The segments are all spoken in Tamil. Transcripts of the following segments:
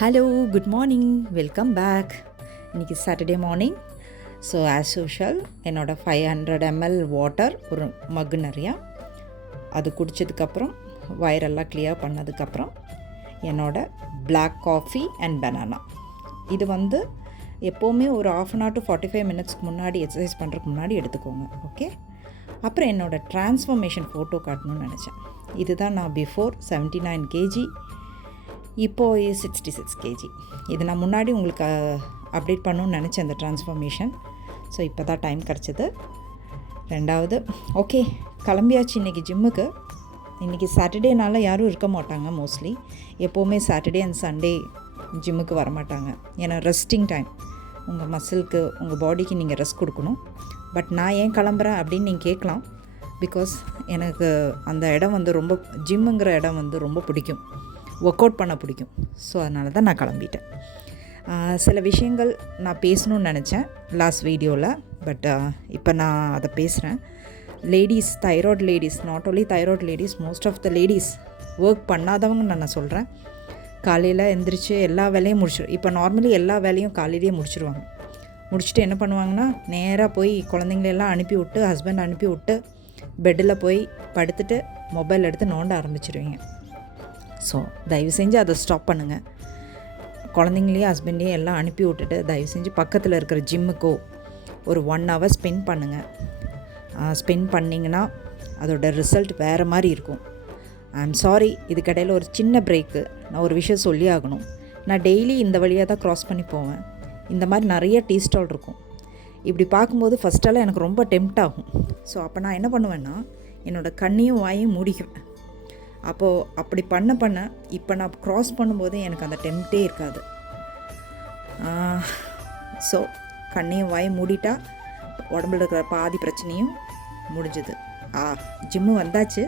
Hello, good morning, welcome back. இன்றைக்கி Saturday morning. So as usual என்னோடய 500 ml வாட்டர் ஒரு மக்கு நிறையா அது குடித்ததுக்கப்புறம் வயரெல்லாம் கிளியர் பண்ணதுக்கப்புறம் என்னோடய பிளாக் காஃபி அண்ட் பனானா. இது வந்து எப்போவுமே ஒரு 1/2 to 45 minutes முன்னாடி எக்ஸசைஸ் பண்ணுறதுக்கு முன்னாடி எடுத்துக்கோங்க. ஓகே. அப்புறம் என்னோடய ட்ரான்ஸ்ஃபர்மேஷன் ஃபோட்டோ காட்டணும்னு நினச்சேன். இதுதான் நான் பிஃபோர் 79 kg, இப்போது 66 kg. இது நான் முன்னாடி உங்களுக்கு அப்டேட் பண்ணணும்னு நினச்சேன் இந்த ட்ரான்ஸ்ஃபர்மேஷன். ஸோ இப்போ தான் டைம் கிடச்சிது. ரெண்டாவது ஓகே, கிளம்பியாச்சு இன்றைக்கி ஜிம்முக்கு. இன்றைக்கி சாட்டர்டேனால யாரும் இருக்க மாட்டாங்க மோஸ்ட்லி. எப்போவுமே சாட்டர்டே அண்ட் சண்டே ஜிம்முக்கு வரமாட்டாங்க. ஏன்னா ரெஸ்டிங் டைம், உங்கள் மசிலுக்கு உங்கள் பாடிக்கு நீங்கள் ரெஸ்ட் கொடுக்கணும். பட் நான் ஏன் கிளம்புறேன் அப்படின்னு நீங்கள் கேட்கலாம். பிகாஸ் எனக்கு அந்த இடம் வந்து ரொம்ப ஜிம்முங்கிற இடம் வந்து ரொம்ப பிடிக்கும், ஒர்க் அவுட் பண்ண பிடிக்கும். ஸோ அதனால தான் நான் கிளம்பிட்டேன். சில விஷயங்கள் நான் பேசணும்னு நினச்சேன் லாஸ்ட் வீடியோவில். பட் இப்போ நான் அதை பேசுகிறேன். Ladies, thyroid ladies, not only thyroid ladies, most of the ladies work பண்ணாதவங்க நான் சொல்கிறேன். காலையில் எந்திரிச்சு எல்லா வேலையும் இப்போ நார்மலி எல்லா வேலையும் காலையிலேயே முடிச்சுருவாங்க. முடிச்சுட்டு என்ன பண்ணுவாங்கன்னா, நேராக போய் குழந்தைங்களெல்லாம் அனுப்பி விட்டு, ஹஸ்பண்ட் அனுப்பி விட்டு, பெட்டில் போய் படுத்துட்டு மொபைல் எடுத்து நோண்ட ஆரம்பிச்சிடுவீங்க. ஸோ தயவு செஞ்சு அதை ஸ்டாப் பண்ணுங்கள். குழந்தைங்களையும் ஹஸ்பண்டையும் எல்லாம் அனுப்பி விட்டுட்டு தயவு செஞ்சு பக்கத்தில் இருக்கிற ஜிம்முக்கோ ஒரு 1 hour ஸ்பெண்ட் பண்ணுங்கள். ஸ்பெண்ட் பண்ணிங்கன்னா அதோட ரிசல்ட் வேறு மாதிரி இருக்கும். ஐ எம் சாரி, இதுக்கடையில் ஒரு சின்ன பிரேக்கு. நான் ஒரு விஷயம் சொல்லி ஆகணும். நான் டெய்லி இந்த வழியாக தான் க்ராஸ் பண்ணி போவேன். இந்த மாதிரி நிறைய டீ ஸ்டால் இருக்கும். இப்படி பார்க்கும்போது ஃபஸ்ட்டெல்லாம் எனக்கு ரொம்ப டெம்ப்ட் ஆகும். ஸோ அப்போ நான் என்ன பண்ணுவேன்னா, என்னோடய கண்ணையும் வாயும் மூடிக்குவேன். அப்போது அப்படி பண்ண இப்போ நான் க்ராஸ் பண்ணும்போது எனக்கு அந்த டெம்ப்டே இருக்காது. ஸோ கண்ணையும் வாயும் மூடிட்டா உடம்புல இருக்கிற பாதி பிரச்சனையும் முடிஞ்சுது. ஜிம்மு வந்தாச்சு.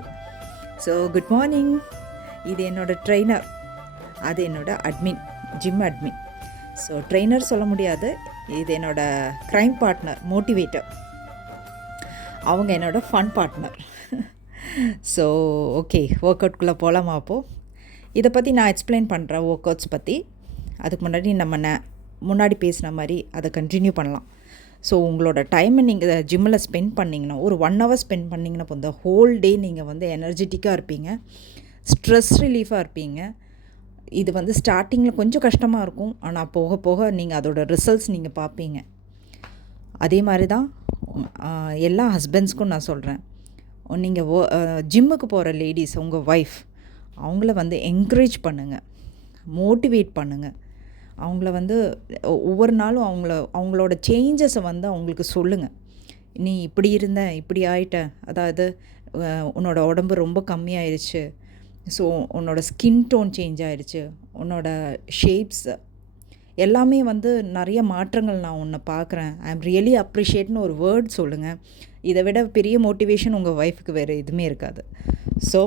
So good morning. இது என்னோடய ட்ரெய்னர், அது என்னோடய admin, gym admin. So trainer சொல்ல முடியாது, இது என்னோடய க்ரைம் பார்ட்னர், மோட்டிவேட்டர். அவங்க என்னோடய ஃபன் பார்ட்னர். ஸோ ஓகே, ஒர்க் அவுட்குள்ளே போகலாமா? அப்போது இதை பற்றி நான் எக்ஸ்பிளைன் பண்ணுறேன், ஒர்க் அவுட்ஸ் பற்றி. அதுக்கு முன்னாடி நம்ம முன்னாடி பேசின மாதிரி அதை கண்டினியூ பண்ணலாம். ஸோ உங்களோட டைமை நீங்கள் ஜிம்மில் ஸ்பெண்ட் பண்ணிங்கன்னா, ஒரு 1 hour ஸ்பெண்ட் பண்ணிங்கன்னா இப்போ இந்த ஹோல் டே நீங்கள் வந்து எனர்ஜெட்டிக்காக இருப்பீங்க, ஸ்ட்ரெஸ் ரிலீஃபாக இருப்பீங்க. இது வந்து ஸ்டார்டிங்கில் கொஞ்சம் கஷ்டமாக இருக்கும், ஆனால் போக போக நீங்கள் அதோட ரிசல்ட்ஸ் நீங்கள் பார்ப்பீங்க. அதே மாதிரி தான் எல்லா ஹஸ்பண்ட்ஸ்க்கும் நான் சொல்கிறேன். நீங்கள் ஜிம்முக்கு போகிற லேடிஸ், உங்கள் ஒய்ஃப், அவங்கள வந்து என்கரேஜ் பண்ணுங்கள், மோட்டிவேட் பண்ணுங்கள். அவங்கள வந்து ஒவ்வொரு நாளும் அவங்களோட சேஞ்சஸை வந்து அவங்களுக்கு சொல்லுங்கள். நீ இப்படி இருந்த, இப்படி ஆயிட்ட, அதாவது உன்னோட உடம்பு ரொம்ப கம்மியாயிருச்சு, ஸோ உன்னோட ஸ்கின் டோன் சேஞ்ச் ஆயிடுச்சு, உன்னோட ஷேப்ஸ் எல்லாமே வந்து நிறைய மாற்றங்கள் நான் உன்னை பார்க்குறேன், ஐ எம் ரியலி அப்ரிஷியேட்னு ஒரு வேர்ட் சொல்லுங்கள். இதை விட பெரிய மோட்டிவேஷன் உங்கள் ஒய்ஃபுக்கு வேறு எதுவுமே இருக்காது. ஸோ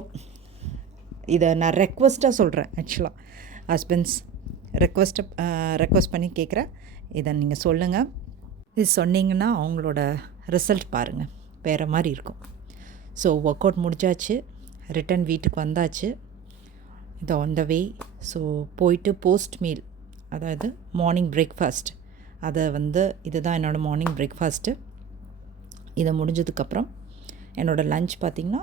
இதை நான் ரெக்வஸ்ட்டாக சொல்கிறேன். ஆக்சுவலாக ஹஸ்பண்ட்ஸ் ரெக்வஸ்ட் பண்ணி கேட்குறேன், இதை நீங்கள் சொல்லுங்கள். இது சொன்னீங்கன்னா அவங்களோட ரிசல்ட் பாருங்கள், வேறு மாதிரி இருக்கும். ஸோ ஒர்க் அவுட் முடிஞ்சாச்சு, ரிட்டன் வீட்டுக்கு வந்தாச்சு. இது ஆன் த வே. ஸோ போயிட்டு போஸ்ட் மீல், அதாவது மார்னிங் பிரேக்ஃபாஸ்ட், அதை வந்து இதுதான் என்னோடய மார்னிங் பிரேக்ஃபாஸ்ட்டு. இதை முடிஞ்சதுக்கப்புறம் என்னோடய லன்ச் பார்த்திங்கன்னா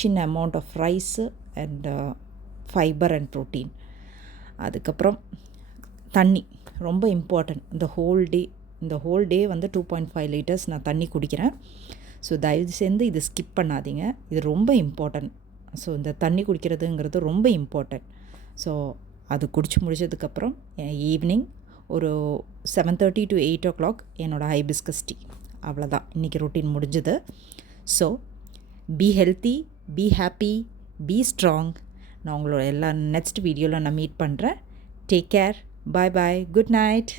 சின்ன amount of rice and fibre and protein. அதுக்கப்புறம் தண்ணி ரொம்ப இம்பார்ட்டன்ட். இந்த ஹோல் டே வந்து 2.5 liters நான் தண்ணி குடிக்கிறேன். ஸோ தயவு சேர்ந்து இது ஸ்கிப் பண்ணாதீங்க, இது ரொம்ப இம்பார்ட்டன்ட். ஸோ இந்த தண்ணி குடிக்கிறதுங்கிறது ரொம்ப இம்பார்ட்டன்ட். ஸோ அது குடிச்சு முடிச்சதுக்கப்புறம் ஈவினிங் ஒரு 7:30 to 8 o'clock என்னோடய ஹைபிஸ்கஸ் டீ. அவ்வளோதான், இன்றைக்கி ரொட்டீன் முடிஞ்சுது. So be healthy, be happy, be strong. நான் உங்களோட நெக்ஸ்ட் வீடியோவில் நான் மீட் பண்ணுறேன். டேக் கேர், பாய் பாய், குட் நைட்.